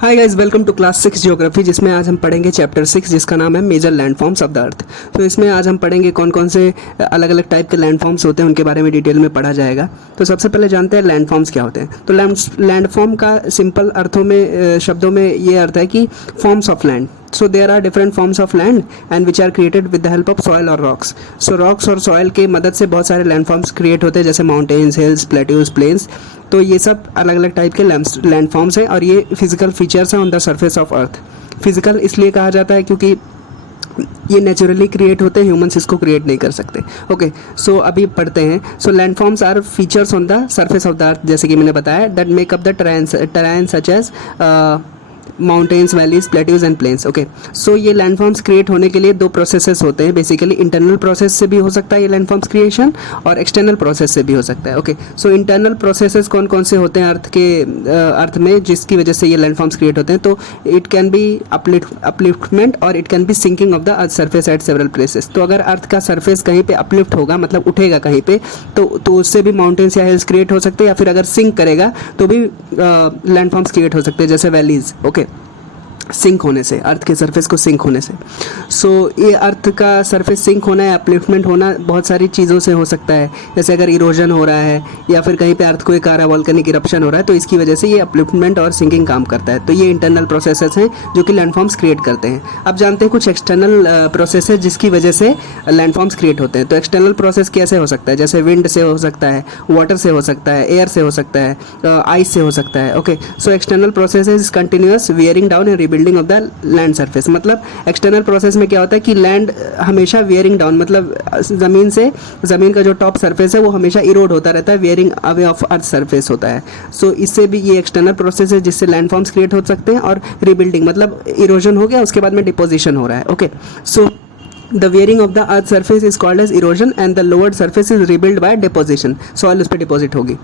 Hi guys, welcome to class 6 geography, जिसमें आज हम पढ़ेंगे चैप्टर 6 जिसका नाम है major landforms of the earth. तो इसमें आज हम पढ़ेंगे कौन कौन से अलग अलग टाइप के लैंडफॉर्म्स होते हैं, उनके बारे में डिटेल में पढ़ा जाएगा। तो सबसे पहले जानते हैं लैंडफॉर्म्स क्या होते हैं। तो लैंडफॉर्म का सिंपल अर्थों में शब्दों में ये अर्थ है कि forms of land. So there are different forms of land and which are created with the help of soil or rocks. So rocks और soil के मदद से बहुत सारे लैंडफॉर्म्स क्रिएट होते हैं, जैसे माउंटेन्स, हिल्स, प्लेट्यूज, प्लेन्स। तो ये सब अलग अलग टाइप के लैंडफॉर्म्स हैं और ये फिजिकल फीचर्स हैं on the surface of earth. Physical इसलिए कहा जाता है क्योंकि ये नेचुरली क्रिएट होते हैं, ह्यूमंस इसको क्रिएट नहीं कर सकते। ओके, सो अभी पढ़ते हैं। So landforms are features on the surface of the earth, जैसे कि मैंने बताया, that make up the terrain such as mountains, valleys, plateaus and plains. Okay, so ये लैंडफॉर्म्स क्रिएट होने के लिए दो प्रोसेसेस होते हैं। बेसिकली इंटरनल प्रोसेस से भी हो सकता है ये लैंडफॉर्म्स क्रिएशन, और एक्सटर्नल प्रोसेस से भी हो सकता है। ओके, सो इंटरनल प्रोसेसेस कौन कौन से होते हैं अर्थ में जिसकी वजह से ये लैंडफॉर्म्स क्रिएट होते हैं। तो इट कैन बी अपलिफ्टमेंट और it can be sinking of the earth surface at several places. तो अगर अर्थ का सरफेस कहीं पे अपलिफ्ट होगा, मतलब उठेगा कहीं पे, तो उससे भी माउंटेन्स या हिल्स क्रिएट हो सकते हैं, या फिर अगर सिंक करेगा तो भी लैंडफॉर्म्स क्रिएट हो सकते हैं, जैसे वैलीज। ओके, सिंक होने से, अर्थ के सरफेस को सिंक होने से। सो ये अर्थ का सरफेस सिंक होना है, अपलिफ्टमेंट होना बहुत सारी चीज़ों से हो सकता है। जैसे अगर इरोजन हो रहा है या फिर कहीं पे अर्थ को एक आ रहा है, वॉल्केनिक इरप्शन हो रहा है, तो इसकी वजह से ये अपलिफ्टमेंट और सिंकिंग काम करता है। तो ये इंटरनल प्रोसेसेस हैं जो कि लैंडफॉर्म्स क्रिएट करते हैं। अब जानते हैं कुछ एक्सटर्नल प्रोसेसेस जिसकी वजह से लैंडफॉर्म्स क्रिएट होते हैं। तो एक्सटर्नल प्रोसेस कैसे हो सकता है, जैसे विंड से हो सकता है, वाटर से हो सकता है, एयर से हो सकता है, आइस से हो सकता है। Okay, so external process is continuous wearing down and building of the land surface. मतलब एक्सटर्नल प्रोसेस में क्या होता है कि लैंड हमेशा वियरिंग डाउन, मतलब ज़मीन का जो टॉप सरफेस है वो हमेशा इरोड होता रहता है, wearing away of earth surface होता है। सो इससे भी ये एक्सटर्नल प्रोसेस है जिससे लैंडफॉर्म्स क्रिएट हो सकते हैं। और रिबिल्डिंग मतलब इरोजन हो गया, उसके बाद में डिपोजिशन हो रहा है। Okay, so the wearing of the earth surface is called as erosion and the lowered surface is rebuilt by deposition. Soil उस पर डिपॉजिट होगी।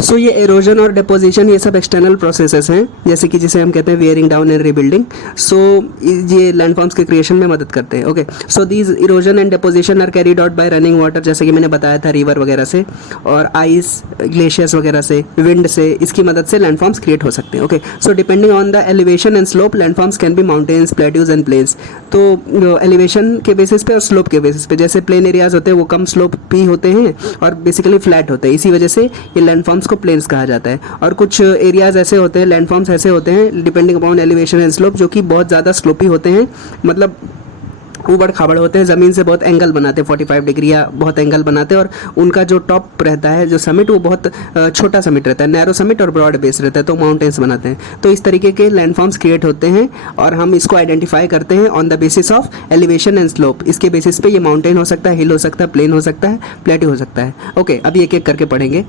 सो ये एरोजन और डिपोजिशन ये सब एक्सटर्नल प्रोसेसेस हैं, जैसे कि जिसे हम कहते हैं wearing down and rebuilding. So ये लैंडफॉर्म्स के क्रिएशन में मदद करते हैं। Okay, so these erosion and deposition are carried out by running water, जैसे कि मैंने बताया था, रिवर वगैरह से, और आइस, ग्लेशियर्स वगैरह से, विंड से, इसकी मदद से लैंडफॉर्म्स क्रिएट हो सकते हैं। Okay, so depending on the elevation and slope landforms can be mountains, plateaus and plains. तो एलिवेशन के बेसिस पे और स्लोप के बेसिस पे, जैसे प्लेन एरियाज होते हैं वो कम स्लोप भी होते हैं और बेसिकली फ्लैट होते हैं, इसी वजह से ये लैंडफॉर्म्स को प्लेन्स कहा जाता है। और कुछ एरियाज ऐसे होते हैं, लैंडफॉर्म्स ऐसे होते हैं depending upon elevation and slope, जो कि बहुत ज़्यादा स्लोपी होते हैं, मतलब ऊबड़ खाबड़ होते हैं, ज़मीन से बहुत एंगल बनाते हैं, 45 डिग्री या बहुत एंगल बनाते हैं, और उनका जो टॉप रहता है, जो समिट, वो बहुत छोटा समिट रहता है, नैरो समिट और ब्रॉड बेस रहता है, तो माउंटेन्स बनाते हैं। तो इस तरीके के लैंडफॉर्म्स क्रिएट होते हैं और हम इसको आइडेंटिफाई करते हैं on the basis of elevation and slope. इसके बेसिस पे ये माउंटेन हो सकता है, हिल हो सकता है, प्लेन हो सकता है, प्लेट्यू हो सकता है। ओके, अभी एक एक करके पढ़ेंगे।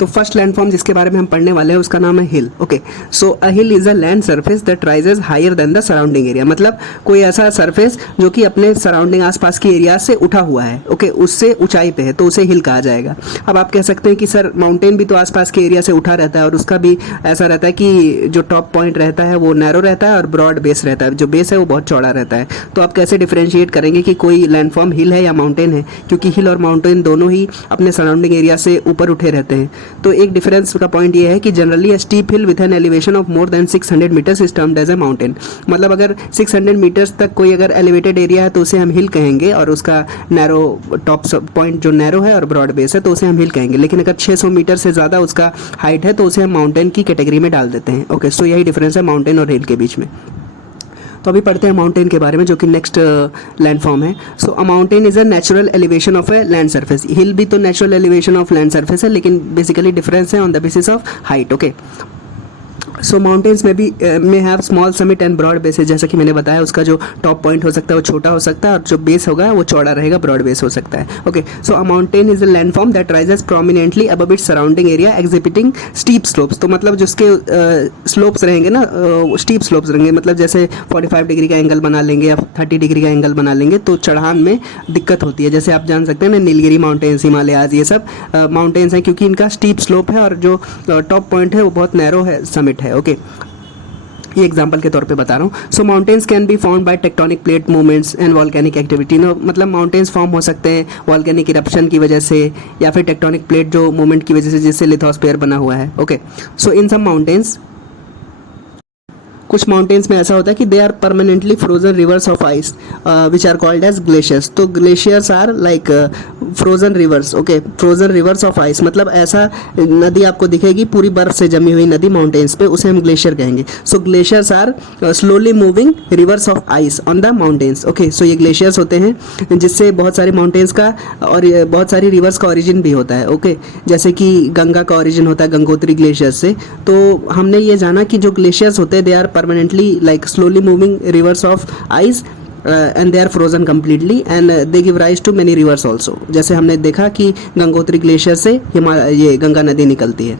तो फर्स्ट लैंडफॉर्म जिसके बारे में हम पढ़ने वाले हैं उसका नाम है hill. Okay, so a hill is a land surface that rises higher than the surrounding area. मतलब कोई ऐसा सरफेस जो कि अपने सराउंडिंग आसपास की एरिया से उठा हुआ है, ओके, उससे ऊंचाई पे है, तो उसे हिल कहा जाएगा। अब आप कह सकते हैं कि सर माउंटेन भी तो आसपास के एरिया से उठा रहता है और उसका भी ऐसा रहता है कि जो टॉप पॉइंट रहता है वो नैरो रहता है और ब्रॉड बेस रहता है, जो बेस है वो बहुत चौड़ा रहता है। तो आप कैसे डिफ्रेंशिएट करेंगे कि कोई लैंडफॉर्म हिल है या माउंटेन है, क्योंकि हिल और माउंटेन दोनों ही अपने सराउंडिंग एरिया से ऊपर उठे रहते हैं। तो एक डिफरेंस का पॉइंट ये है कि generally a steep hill with an elevation of more than 600 meters is termed as a mountain. मतलब अगर 600 मीटर्स तक कोई अगर एलिवेटेड एरिया है तो उसे हम हिल कहेंगे, और उसका नैरो टॉप पॉइंट जो नैरो है और ब्रॉड बेस है तो उसे हम हिल कहेंगे। लेकिन अगर 600 मीटर से ज़्यादा उसका हाइट है तो उसे हम माउंटेन की कैटेगरी में डाल देते हैं। ओके, सो यही डिफरेंस है माउंटेन और हिल के बीच में। तो अभी पढ़ते हैं माउंटेन के बारे में, जो कि नेक्स्ट लैंडफॉर्म है। So a mountain is a natural elevation of a land surface. Hill भी तो natural elevation of land surface है, लेकिन बेसिकली डिफरेंस है on the basis of height. Okay, so mountains में भी में have small summit and broad bases, जैसा कि मैंने बताया, उसका जो टॉप पॉइंट हो सकता है वो छोटा हो सकता है और जो बेस होगा वो चौड़ा रहेगा, ब्रॉड बेस हो सकता है। Okay, so a mountain is a landform that rises prominently above its surrounding area exhibiting steep slopes. तो मतलब जिसके स्लोप्स रहेंगे ना, स्टीप स्लोप्स रहेंगे, मतलब जैसे 45 डिग्री का एंगल बना लेंगे या 30 डिग्री का एंगल बना लेंगे तो चढ़ान में दिक्कत होती है। जैसे आप जान सकते हैं ना, नीलगिरी माउंटेन्स, हिमालयाज, ये सब माउंटेन्स हैं क्योंकि इनका स्टीप स्लोप है और जो टॉप पॉइंट है वो बहुत नैरो है, समिट है। ओके, ये एग्जांपल के तौर पे बता रहा हूँ। So mountains can be found by tectonic plate movements and volcanic activity. मतलब माउंटेन्स फॉर्म हो सकते हैं वॉल्केनिक इरप्शन की वजह से या फिर टेक्टोनिक प्लेट जो मूवमेंट की वजह से, जिससे लिथोस्फीयर बना हुआ है। Okay, so in some mountains कुछ माउंटेन्स में ऐसा होता है कि they are permanently frozen rivers of ice which are called as glaciers. तो glaciers are like frozen rivers, okay, frozen rivers of ice, मतलब ऐसा नदी आपको दिखेगी पूरी बर्फ से जमी हुई नदी माउंटेन्स पे, उसे हम ग्लेशियर कहेंगे। So glaciers are slowly moving rivers of ice on the mountains, okay. So ये ग्लेशियर्स होते हैं जिससे बहुत सारे माउंटेन्स का और बहुत सारी रिवर्स का ओरिजिन भी होता है, ओके। जैसे कि गंगा का ओरिजिन होता है गंगोत्री ग्लेशियर से। तो हमने ये जाना कि जो ग्लेशियर्स होते हैं they are permanently like slowly moving rivers of ice and they are frozen completely and they give rise to many rivers also. जैसे हमने देखा कि गंगोत्री ग्लेशियर से ये गंगा नदी निकलती है।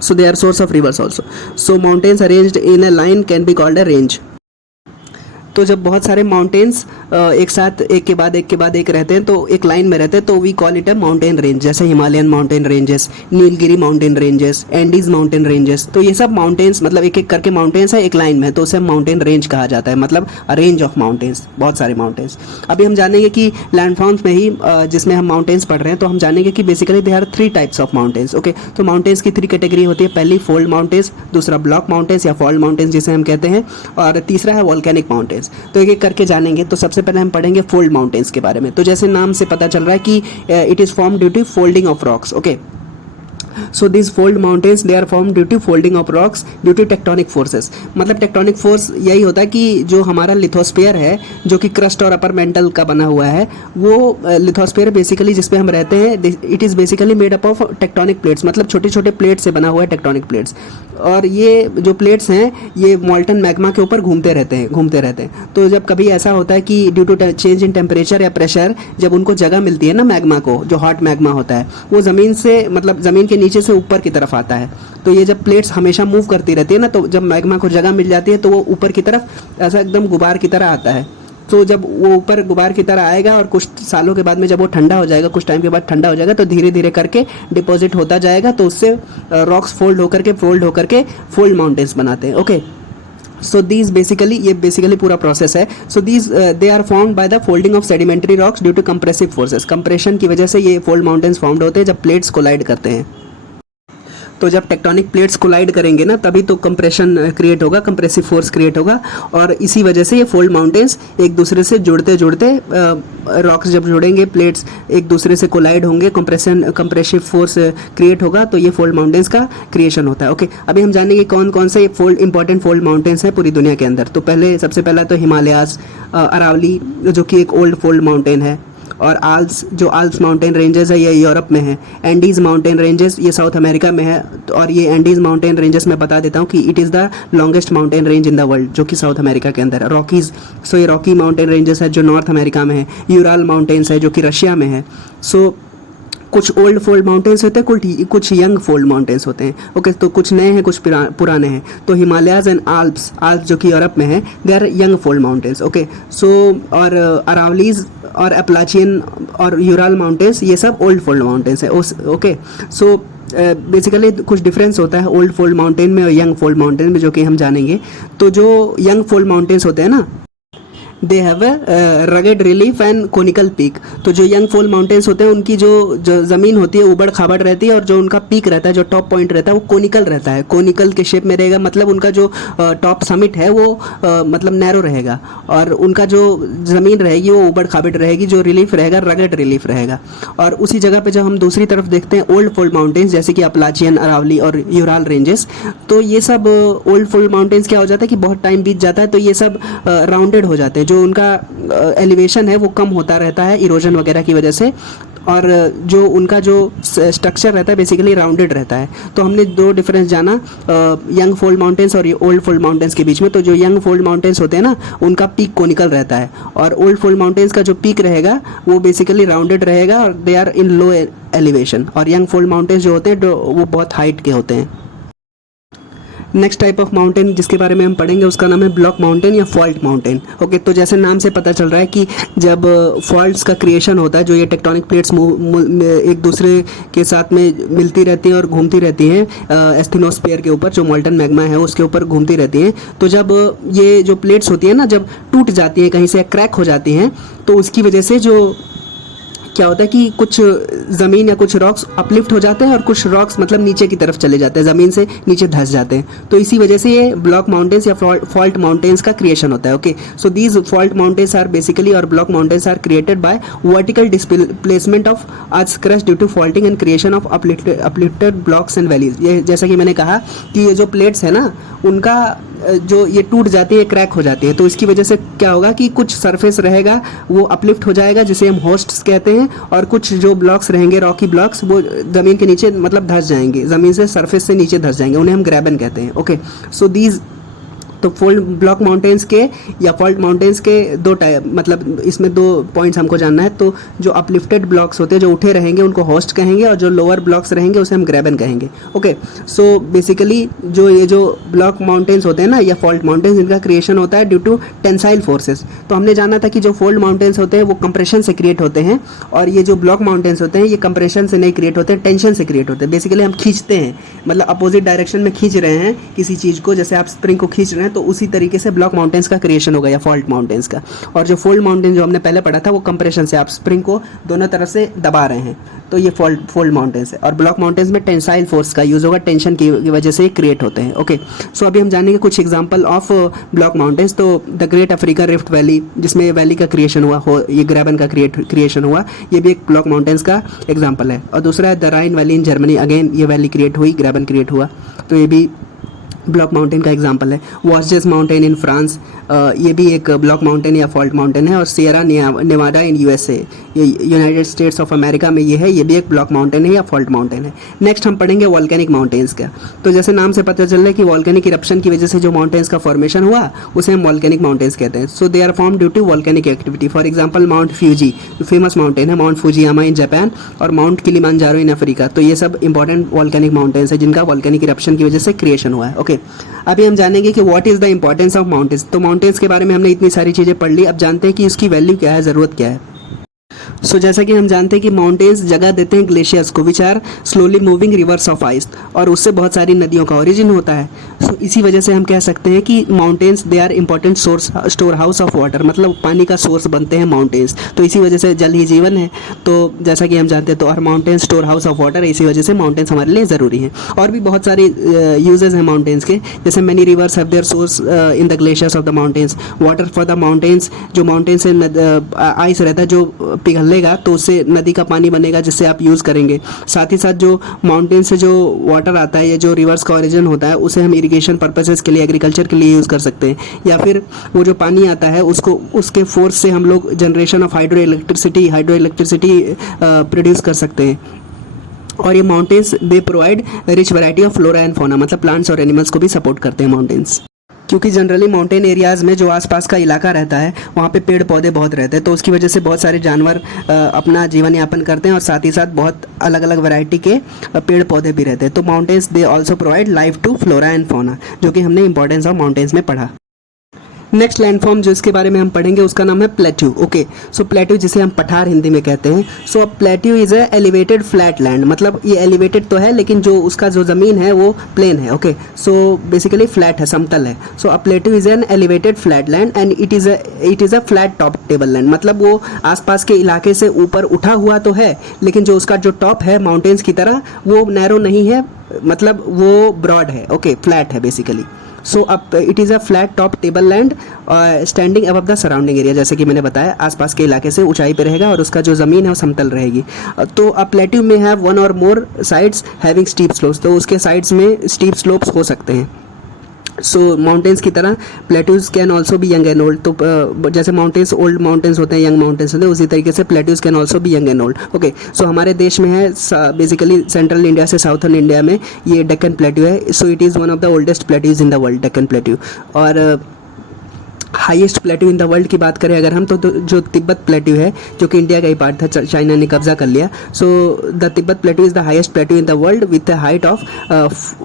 So they are source of rivers also. So mountains arranged in a line can be called a range. तो जब बहुत सारे माउंटेन्स एक साथ एक के बाद एक रहते हैं, तो एक लाइन में रहते हैं, तो we call it a mountain range. जैसे Himalayan mountain ranges, Nilgiri mountain ranges, Andes mountain ranges. तो ये सब माउंटेन्स मतलब एक एक करके माउंटेन्स है एक लाइन में, तो उसे माउंटेन रेंज कहा जाता है, मतलब रेंज ऑफ माउंटेन्स, बहुत सारे माउंटेन्स। अभी हम जानेंगे कि लैंडफॉर्म्स में ही जिसमें हम माउंटेन्स पढ़ रहे हैं, तो हम जानेंगे कि basically they are 3 types of mountains, okay. तो माउंटेन्स की 3 कैटेगरी होती है। पहली फोल्ड माउंटेन्स, दूसरा ब्लॉक माउंटेन्स या फॉल्ड माउंटेन्स जिसे हम कहते हैं, और तीसरा है वॉल्केनिक माउंटेन्स। तो एक एक करके जानेंगे। तो सबसे पहले हम पढ़ेंगे फोल्ड माउंटेन्स के बारे में। तो जैसे नाम से पता चल रहा है कि it is form due to folding of rocks, okay. So this fold mountains they are form due to folding of rocks due to tectonic forces. मतलब टेक्टोनिक फोर्स यही होता है कि जो हमारा लिथोस्फीयर है, जो कि क्रस्ट और अपर मेंटल का बना हुआ है, वो लिथोस्फीयर बेसिकली जिसपे हम रहते हैं, it is basically made up of tectonic plates, मतलब छोटे छोटे प्लेट से बना हुआ है टेक्टोनिक प्लेट्स। और ये जो प्लेट्स हैं ये मॉल्टन मैग्मा के ऊपर घूमते रहते हैं। तो जब कभी ऐसा होता है कि due to change in temperature या प्रेशर, जब उनको जगह मिलती है ना मैग्मा को, जो हॉट मैग्मा होता है, वो ज़मीन से मतलब ज़मीन के नीचे से ऊपर की तरफ आता है। तो ये जब प्लेट्स हमेशा मूव करती रहती है ना, तो जब मैग्मा को जगह मिल जाती है तो वो ऊपर की तरफ ऐसा एकदम गुबार की तरह आता है। तो जब वो ऊपर गुबार की तरह आएगा और कुछ सालों के बाद में जब वो ठंडा हो जाएगा, कुछ टाइम के बाद ठंडा हो जाएगा, तो धीरे धीरे करके डिपॉजिट होता जाएगा। तो उससे रॉक्स फोल्ड होकर के फोल्ड माउंटेन्स बनाते हैं, ओके। सो दीज बेसिकली पूरा प्रोसेस है। So these they are formed by the folding of sedimentary rocks due to compressive forces. Compression की वजह से ये फोल्ड माउंटेन्स फॉर्म्ड होते हैं जब प्लेट्स कोलाइड करते हैं। तो जब टेक्टोनिक प्लेट्स कोलाइड करेंगे ना, तभी तो कंप्रेशन क्रिएट होगा, कंप्रेसिव फोर्स क्रिएट होगा, और इसी वजह से ये फोल्ड माउंटेन्स एक दूसरे से जुड़ते रॉक्स जब जुड़ेंगे, प्लेट्स एक दूसरे से कोलाइड होंगे, कंप्रेसिव फोर्स क्रिएट होगा, तो ये फोल्ड माउंटेन्स का क्रिएशन होता है, ओके। अभी हम जानेंगे कौन कौन से इंपॉर्टेंट फोल्ड माउंटेन्स हैं पूरी दुनिया के अंदर। तो सबसे पहला तो हिमालयाज, अरावली जो कि एक ओल्ड फोल्ड माउंटेन है, और आल्प्स माउंटेन रेंजेस है, ये यूरोप में है। एंडीज माउंटेन रेंजेस ये साउथ अमेरिका में है। और ये एंडीज माउंटेन रेंजेस मैं बता देता हूँ कि it is the longest mountain range in the world, जो कि साउथ अमेरिका के अंदर है। रॉकीज, सो ये रॉकी माउंटेन रेंजेस है जो नॉर्थ अमेरिका में है। यूराल माउंटेन्स है जो कि रशिया में है। सो कुछ ओल्ड फोल्ड माउंटेन्स होते हैं, कुछ यंग फोल्ड माउंटेन्स होते हैं, ओके। तो कुछ नए हैं, कुछ पुराने हैं। तो हिमालयाज एंड आल्प्स जो कि यूरोप में है, they are young fold mountains, okay. So और अरावलीज और अपलाचियन और यूराल माउंटेन्स ये सब ओल्ड फोल्ड माउंटेन्स है, ओके। सो बेसिकली कुछ डिफरेंस होता है ओल्ड फोल्ड माउंटेन में और यंग फोल्ड माउंटेन में, जो कि हम जानेंगे। तो जो यंग फोल्ड माउंटेन्स होते हैं ना, they have a rugged relief and conical peak. तो जो यंग फोल्ड माउंटेन्स होते हैं उनकी जो ज़मीन होती है उबड़ खाबड़ रहती है, और जो उनका पीक रहता है, जो टॉप पॉइंट रहता है, वो कोनिकल रहता है, कोनिकल के शेप में रहेगा। मतलब उनका जो टॉप समिट है वो मतलब नैरो रहेगा, और उनका जो ज़मीन रहेगी वो उबड़ खाबड़ रहेगी, जो रिलीफ रहेगा रगेड रिलीफ रहेगा। और उसी जगह पे जब हम दूसरी तरफ देखते हैं ओल्ड फोल्ड माउंटेन्स, जैसे कि अपलाचियन, अरावली और यूराल रेंजेस, तो ये सब ओल्ड फोल्ड माउंटेन्स क्या हो जाता है कि बहुत टाइम बीत जाता है तो ये सब राउंडेड हो जाते हैं। जो उनका एलिवेशन है वो कम होता रहता है इरोजन वगैरह की वजह से, और जो उनका जो स्ट्रक्चर रहता है बेसिकली राउंडेड रहता है। तो हमने 2 डिफरेंस जाना यंग फोल्ड माउंटेन्स और ओल्ड फोल्ड माउंटेन्स के बीच में। तो जो यंग फोल्ड माउंटेन्स होते हैं ना, उनका पीक कोनिकल रहता है, और ओल्ड फोल्ड माउंटेन्स का जो पीक रहेगा वो बेसिकली राउंडेड रहेगा, और they are in low elevation. और यंग फोल्ड माउंटेन्स जो होते हैं वो बहुत हाइट के होते हैं। नेक्स्ट टाइप ऑफ माउंटेन जिसके बारे में हम पढ़ेंगे उसका नाम है ब्लॉक माउंटेन या फॉल्ट माउंटेन, ओके। तो जैसे नाम से पता चल रहा है कि जब फॉल्ट्स का क्रिएशन होता है, जो ये टेक्टोनिक प्लेट्स एक दूसरे के साथ में मिलती रहती हैं और घूमती रहती हैं एस्थेनोस्फीयर के ऊपर, जो मॉल्टन मैग्मा है उसके ऊपर घूमती रहती हैं। तो जब ये जो प्लेट्स होती हैं ना, जब टूट जाती हैं कहीं से, क्रैक हो जाती हैं, तो उसकी वजह से जो क्या होता है कि कुछ ज़मीन या कुछ रॉक्स अपलिफ्ट हो जाते हैं और कुछ रॉक्स मतलब नीचे की तरफ चले जाते हैं, ज़मीन से नीचे धंस जाते हैं। तो इसी वजह से ये ब्लॉक माउंटेन्स या फॉल्ट माउंटेन्स का क्रिएशन होता है। Okay, so these fault mountains are basically और block mountains are created by vertical displacement of earth crust due to faulting and creation of uplifted blocks and valleys. ये जैसा कि मैंने कहा कि ये जो प्लेट्स है ना, उनका जो ये टूट जाती है, क्रैक हो जाती है, तो इसकी वजह से क्या होगा कि कुछ सरफेस रहेगा वो अपलिफ्ट हो जाएगा जिसे हम होस्ट्स कहते हैं, और कुछ जो ब्लॉक्स रहेंगे रॉकी ब्लॉक्स वो ज़मीन के नीचे मतलब धंस जाएंगे, ज़मीन से सरफेस से नीचे धंस जाएंगे, उन्हें हम ग्रैबन कहते हैं। ओके, सो दीज तो फोल्ड ब्लॉक माउंटेन्स के या फॉल्ट माउंटेन्स के दो टाइप, मतलब इसमें दो पॉइंट्स हमको जानना है। तो जो अपलिफ्टेड ब्लॉक्स होते हैं, जो उठे रहेंगे, उनको होस्ट कहेंगे, और जो लोअर ब्लॉक्स रहेंगे उसे हम ग्रैबन कहेंगे। ओके, सो बेसिकली जो ब्लॉक माउंटेन्स होते हैं ना या फॉल्ट माउंटेन्स, इनका क्रिएशन होता है ड्यू टू टेंसाइल फोर्सेस। तो हमने जाना था कि जो फोल्ड माउंटेन्स होते हैं वो कंप्रेशन से क्रिएट होते हैं, और ये जो ब्लॉक माउंटेन्स होते हैं ये कंप्रेशन से नहीं क्रिएट होते हैं, टेंशन से क्रिएट होते हैं। बेसिकली हम खींचते हैं, मतलब अपोजिट डायरेक्शन में खींच रहे हैं किसी चीज़ को, जैसे आप स्प्रिंग को खींच रहे हैं, तो उसी तरीके से ब्लॉक माउंटेन्स का क्रिएशन होगा या फॉल्ट माउंटेन्स का। और जो फोल्ड माउंटेन जो हमने पहले पढ़ा था वो कंप्रेशन से, आप स्प्रिंग को दोनों तरफ से दबा रहे हैं, तो ये फोल्ड माउंटेन्स है। और ब्लॉक माउंटेन्स में टेंसाइल फोर्स का यूज होगा, टेंशन की वजह से क्रिएट होते हैं। ओके, सो अभी हम जानेंगे कुछ एग्जांपल ऑफ ब्लॉक माउंटेन्स। तो the great African rift valley, जिसमें वैली का क्रिएशन हुआ हो, ये ग्रैबन का क्रिएशन हुआ, ये भी एक ब्लॉक माउंटेन्स का एग्जाम्पल है। और दूसरा है the Rhine valley in Germany, again ये वैली क्रिएट हुई, ग्रैबन क्रिएट हुआ, तो ये भी ब्लॉक माउंटेन का एग्जांपल है। वॉर्जेस माउंटेन इन फ्रांस, ये भी एक ब्लॉक माउंटेन या फॉल्ट माउंटेन है। और सियरा नेवाडा इन यूएसए, ये यूनाइटेड स्टेट्स ऑफ अमेरिका में ये है, ये भी एक ब्लॉक माउंटेन है या फॉल्ट माउंटेन है। नेक्स्ट हम पढ़ेंगे वॉल्केनिक माउंटेन्स का। तो जैसे नाम से पता चल रहा है कि वॉल्केनिक इरप्शन की वजह से जो माउंटेन्स का फॉर्मेशन हुआ उसे हम वॉल्केनिक माउंटेन्स कहते हैं। So they are form due to volcanic activity. For example Mount Fuji, जो फेमस माउंटेन है, माउंट फुजियामा इन जापान, और माउंट किलिमांजारो इन अफ्रीका। तो ये सब इंपॉर्टेंट वॉल्केनिक माउंटेन्स है जिनका वॉल्केनिक इरप्शन की वजह से क्रिएशन हुआ है। ओके, अभी हम जानेंगे कि what is the importance of mountains. तो माउंटेन्स के बारे में हमने इतनी सारी चीज़ें पढ़ ली, अब जानते हैं कि उसकी वैल्यू क्या है, ज़रूरत क्या है। सो जैसा कि हम जानते हैं कि माउंटेन्स जगह देते हैं ग्लेशियर्स को, which are slowly moving rivers of ice, और उससे बहुत सारी नदियों का ओरिजिन होता है। सो इसी वजह से हम कह सकते हैं कि mountains they are important source, store house of water, मतलब पानी का सोर्स बनते हैं माउंटेन्स। तो इसी वजह से जल ही जीवन है, तो जैसा कि हम जानते हैं, तो और mountains store house of water है, इसी वजह से माउंटेन्स हमारे लिए ज़रूरी हैं। और भी बहुत सारे यूजेस हैं माउंटेन्स के, जैसे many reverse have their source in the glaciers of the mountains, water for the mountains, जो माउंटेन से आइस रहता है जो पिघलेगा तो उससे नदी का पानी बनेगा जिससे आप यूज़ करेंगे। साथ ही साथ जो माउंटेन से जो वाटर आता है या जो रिवर्स का ओरिजिन होता है उसे हम इरिगेशन पर्पसेस के लिए, एग्रीकल्चर के लिए यूज़ कर सकते हैं, या फिर वो जो पानी आता है उसको, उसके फोर्स से हम लोग generation of hydro electricity produce कर सकते हैं। और ये mountains they provide rich variety of flora and fauna, मतलब प्लांट्स और एनिमल्स को भी सपोर्ट करते हैं माउंटेन्स। क्योंकि जनरली माउंटेन एरियाज़ में जो आसपास का इलाका रहता है वहाँ पे पेड़ पौधे बहुत रहते हैं, तो उसकी वजह से बहुत सारे जानवर अपना जीवन यापन करते हैं, और साथ ही साथ बहुत अलग अलग वैरायटी के पेड़ पौधे भी रहते हैं। तो mountains they also provide life to flora and fauna, जो कि हमने इंपॉर्टेंस ऑफ माउंटेन्स में पढ़ा। नेक्स्ट लैंडफॉर्म जो इसके बारे में हम पढ़ेंगे उसका नाम है प्लेट्यू। ओके, सो प्लेट्यू जिसे हम पठार हिंदी में कहते हैं। सो अब plateau is a elevated flat land, मतलब ये एलिवेटेड तो है लेकिन जो उसका जो ज़मीन है वो प्लेन है। ओके, सो बेसिकली फ्लैट है, समतल है। So a plateau is an elevated flat land and it is a flat top table land, मतलब वो आसपास के इलाके से ऊपर उठा हुआ तो है लेकिन जो उसका जो टॉप है माउंटेन्स की तरह वो नैरो नहीं है, मतलब वो ब्रॉड है। ओके, फ्लैट है बेसिकली। सो अब it is a flat top table land standing above the surrounding area, जैसे कि मैंने बताया आसपास के इलाके से ऊंचाई पे रहेगा और उसका जो ज़मीन है वो समतल रहेगी। तो अ प्लेट्यू में हैव वन और मोर साइड्स हैविंग स्टीप स्लोप्स, तो उसके साइड्स में स्टीप स्लोप्स हो सकते हैं। सो माउंटेन्स की तरह plateaus can also be young and old, तो जैसे माउंटेन्स ओल्ड माउंटेन्स होते हैं, यंग माउंटेन्स होते हैं, उसी तरीके से plateaus can also be young and old. Okay, so हमारे देश में है बेसिकली सेंट्रल इंडिया से साउथर्न इंडिया में ये डेक्कन प्लेट्यू है। So it is one of the oldest plateaus in the world, Deccan plateau. और highest plateau in the world की बात करें अगर हम तो जो तिब्बत प्लेट्यू है, जो कि इंडिया का ही पार्ट था, चाइना ने कब्जा कर लिया। So the Tibet plateau is the highest plateau in the world with a height of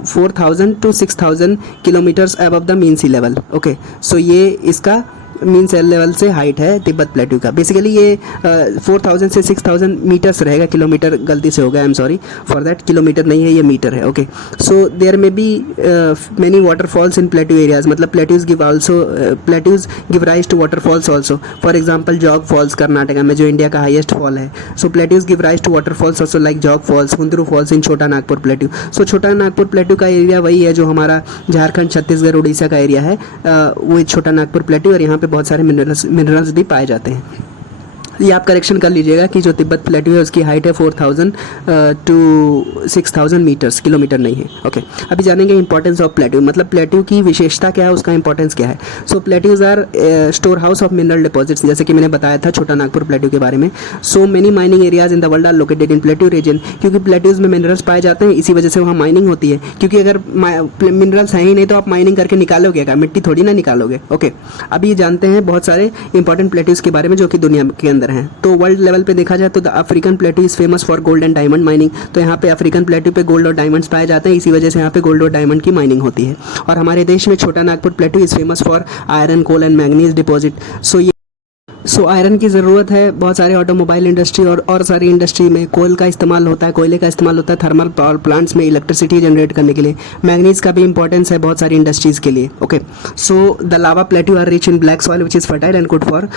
4000 to 6000 kilometres above the mean sea level. Okay, so ये इसका मीन सी लेवल से हाइट है तिब्बत प्लेट्यू का। Basically ये 4000 से 6000 metres रहेगा, kilometre गलती से हो गया, I am sorry for that, kilometre नहीं है ये मीटर है। Okay, so there may be many waterfalls in plateau areas, मतलब plateaus give rise to waterfalls also. For example Jog falls Karnataka में, जो इंडिया का हाइएस्ट फॉल है। So plateaus give rise to waterfalls also like Jog falls, Hundru falls in Chota Nagpur plateau. सो छोटा Nagpur plateau का area वही है जो हमारा झारखंड, छत्तीसगढ़, उड़ीसा का एरिया है, वो छोटा नागपुर प्लेट्यू, और यहाँ पे बहुत सारे मिनरल्स भी पाए जाते हैं। ये आप करेक्शन कर लीजिएगा कि जो तिब्बत प्लेट्यू है उसकी हाइट है 4000 टू 6000 मीटर्स, किलोमीटर नहीं है। ओके, अभी जानेंगे इंपॉर्टेंस ऑफ प्लेट्यू, मतलब प्लेट्यू की विशेषता क्या है, उसका इंपॉर्टेंस क्या है। So plateaus are store house of mineral deposits, जैसे कि मैंने बताया था छोटा नागपुर प्लेट्यू के बारे में। So many mining areas in the world are located in plateau region, क्योंकि प्लेट्यूज में मिनरल्स पाए जाते हैं, इसी वजह से वहाँ माइनिंग होती है। क्योंकि अगर मिनरल्स हैं ही नहीं तो आप माइनिंग करके निकालोगे क्या, मिट्टी थोड़ी ना निकालोगे। ओके, अभी जानते हैं बहुत सारे इंपॉर्टेंट प्लेट्यूज के बारे में जो कि दुनिया के अंदर हैं। तो वर्ल्ड लेवल पे देखा जाए तो the African plateau is famous for gold and diamond mining. तो यहाँ पे अफ्रीकन प्लेट्यू पे गोल्ड और डायमंड्स पाए जाते हैं, इसी वजह से यहाँ पे गोल्ड और डायमंड की माइनिंग होती है। और हमारे देश में Chota Nagpur plateau is famous for iron, coal and manganese deposit. So iron की ज़रूरत है बहुत सारे ऑटोमोबाइल इंडस्ट्री और सारी इंडस्ट्री में। कोल का इस्तेमाल होता है, कोयले का इस्तेमाल होता है थर्मल पावर प्लांट्स में इलेक्ट्रिसिटी जनरेट करने के लिए। मैग्नीज का भी इंपॉर्टेंस है बहुत सारी इंडस्ट्रीज़ के लिए। Okay, so the lava plateau are rich in black soil which is fertile and good for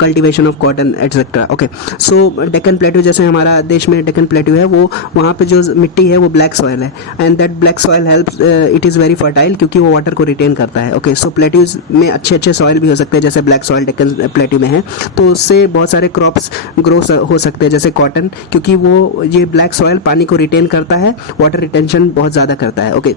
cultivation of cotton etcetera. Okay, so Deccan plateau, जैसे हमारा देश में डेक्कन प्लेट्यू है, वो वहाँ पे जो मिट्टी है वो ब्लैक सॉइल है, and that black soil helps, it is very fertile, क्योंकि वो वाटर को रिटेन करता है। ओके, सो प्लेट्यूज में अच्छे सॉइल भी हो सकते हैं, जैसे ब्लैक सॉइल डेक्कन प्लेट्यू में है, तो उससे बहुत सारे क्रॉप्स ग्रो हो सकते हैं, जैसे कॉटन, क्योंकि वो ये ब्लैक सॉइल पानी को रिटेन करता है, वाटर रिटेंशन बहुत ज़्यादा करता है। ओके,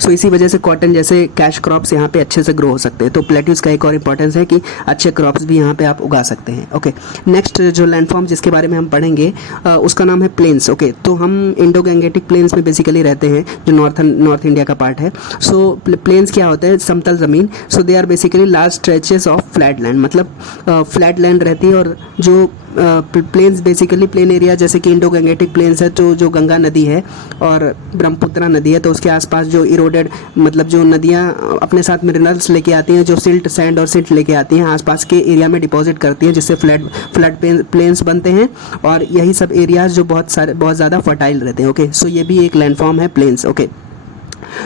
सो इसी वजह से कॉटन जैसे कैश क्रॉप्स यहाँ पे अच्छे से ग्रो हो सकते हैं। तो प्लेट्यूज का एक और इंपॉर्टेंस है कि अच्छे क्रॉप्स भी यहाँ पे आप उगा सकते हैं। ओके, नेक्स्ट जो लैंडफॉर्म जिसके बारे में हम पढ़ेंगे उसका नाम है प्लेन्स। ओके, तो हम इंडो गैंगेटिक प्लेन्स में बेसिकली रहते हैं, जो नॉर्थ इंडिया का पार्ट है। सो प्लेन्स क्या होता है, समतल ज़मीन। So they are basically large stretches of flat land, मतलब फ्लैट लैंड रहती है। और जो प्लेन्स बेसिकली प्लेन एरिया, जैसे कि इंडो गैंगेटिक प्लेन्स है, तो जो गंगा नदी है और ब्रह्मपुत्रा नदी है, तो उसके आसपास जो इरोडेड, मतलब जो नदियाँ अपने साथ मिनरल्स लेके आती हैं, जो सिल्ट, सैंड और सिल्ट लेके आती हैं, आसपास के एरिया में डिपॉजिट करती हैं, जिससे फ्लड प्लेन्स बनते हैं। और यही सब एरियाज जो बहुत ज़्यादा फर्टाइल रहते हैं। ओके, सो ये भी एक लैंडफॉर्म है plains. Okay,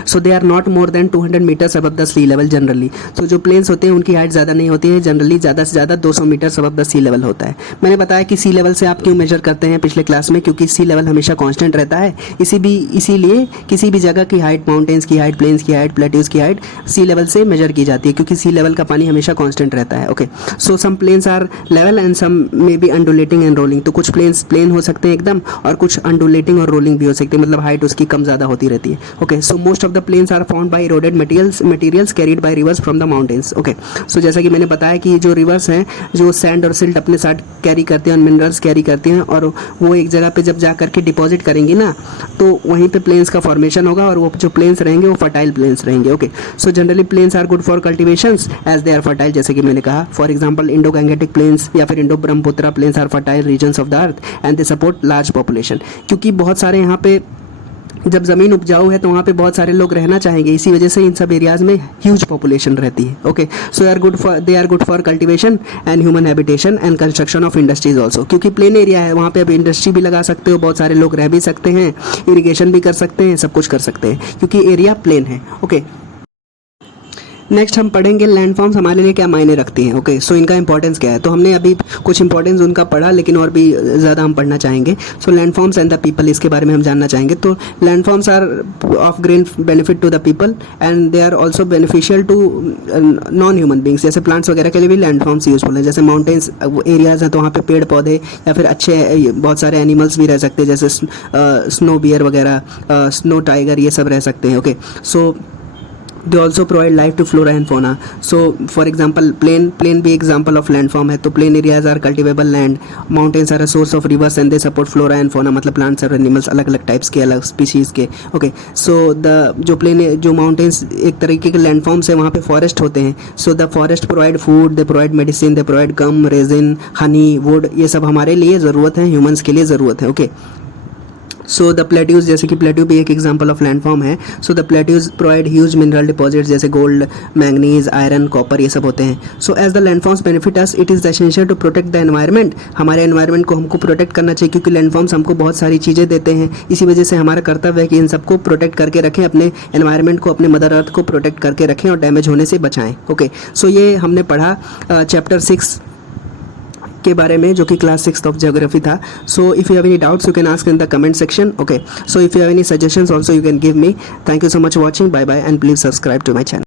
so they are not more than 200 meters above the sea level generally. तो जो प्लेन्स होते हैं उनकी हाइट ज़्यादा नहीं होती है, जनरली ज़्यादा से ज़्यादा 200 meters above the sea level होता है। मैंने बताया कि सी लेवल से आप क्यों मेजर करते हैं पिछले क्लास में, क्योंकि सी लेवल हमेशा कांस्टेंट रहता है। इसीलिए किसी भी जगह की हाइट, माउंटेन्स की हाइट, प्लेन्स की हाइट, प्लेट्यूज की हाइट सी लेवल से मेजर की जाती है, क्योंकि सी लेवल का पानी हमेशा कांस्टेंट रहता है। Okay, so some plains are level and some may be undulating and rolling. तो कुछ प्लेन्स प्लेन हो सकते हैं एकदम, और कुछ अंडुलेटिंग और रोलिंग भी हो सकते हैं, मतलब हाइट उसकी कम ज़्यादा होती रहती है। Okay, so most of the plains are found by eroded materials carried by rivers from the mountains. Okay, so जैसा कि मैंने बताया कि जो रिवर्स हैं, जो सैंड और सिल्ट अपने साथ कैरी करते हैं और मिनरल्स कैरी करते हैं, और वो एक जगह पे जब जा करके डिपॉजिट करेंगी ना, तो वहीं पे प्लेन्स का फॉर्मेशन होगा, और वो जो प्लेन्स रहेंगे वो फर्टाइल प्लेन्स रहेंगे। Okay, so generally plains are good for cultivations as they are fertile, जैसे कि मैंने कहा। For example Indo Gangetic plains या फिर Indo Brahmaputra plains are fertile regions of the earth and they support large population. क्योंकि बहुत सारे यहाँ पे जब ज़मीन उपजाऊ है तो वहाँ पे बहुत सारे लोग रहना चाहेंगे, इसी वजह से इन सब एरियाज़ में ह्यूज पॉपुलेशन रहती है। Okay, so they are good for cultivation and human habitation and construction of industries also. क्योंकि प्लेन एरिया है, वहाँ पे अब इंडस्ट्री भी लगा सकते हो, बहुत सारे लोग रह भी सकते हैं, इरिगेशन भी कर सकते हैं, सब कुछ कर सकते हैं, क्योंकि एरिया प्लेन है। ओके, नेक्स्ट हम पढ़ेंगे लैंडफॉर्म्स हमारे लिए क्या मायने रखती हैं। ओके, सो इनका इंपॉर्टेंस क्या है। तो हमने अभी कुछ इंपॉर्टेंस उनका पढ़ा, लेकिन और भी ज़्यादा हम पढ़ना चाहेंगे। So landforms and the people, इसके बारे में हम जानना चाहेंगे। तो landforms are of great benefit to the people and they are also beneficial to non human beings. जैसे प्लांट्स वगैरह के लिए भी लैंडफॉर्म्स यूजफुल हैं। जैसे माउंटेन्स एरियाज़ हैं तो वहाँ पे पेड़ पौधे या फिर अच्छे बहुत सारे एनिमल्स भी रह सकते हैं, जैसे स्नो बियर वगैरह, स्नो टाइगर, ये सब रह सकते हैं। Okay, so they also provide life to flora and fauna. So for example plain भी example of landform है। तो plain areas are cultivable land, mountains are a source of rivers and they support flora and fauna, मतलब plants और animals अलग अलग types के, अलग species के। okay, so जो mountains एक तरीके के landforms है, वहाँ पे forest होते हैं। so the forest provide food, they provide medicine, they provide gum, resin, honey, wood, ये सब हमारे लिए ज़रूरत है, humans के लिए ज़रूरत है। okay, सो द प्लेट्यूज, जैसे कि प्लेट्यू भी एक एग्जांपल ऑफ लैंडफॉर्म है. So the plateaus provide huge mineral deposits जैसे गोल्ड, मैंगनीज, आयरन, कॉपर, ये सब होते हैं. So as the landforms benefit us, it is essential to protect the environment. हमारे एनवायरनमेंट को हमको प्रोटेक्ट करना चाहिए क्योंकि लैंडफॉर्म्स हमको बहुत सारी चीज़ें देते हैं. इसी वजह से हमारा कर्तव्य है कि इन सबको प्रोटेक्ट करके रखें, अपने एनवायरनमेंट को, अपने मदर अर्थ को प्रोटेक्ट करके रखें और डैमेज होने से बचाएं. ओके, सो ये हमने पढ़ा चैप्टर 6 के बारे में, जो कि क्लास 6 ऑफ ज्योग्राफी था. So if you have any doubts you can ask in the comment section. Okay, so if you have any suggestions also you can give me. Thank you so much watching. Bye bye and please subscribe to my channel.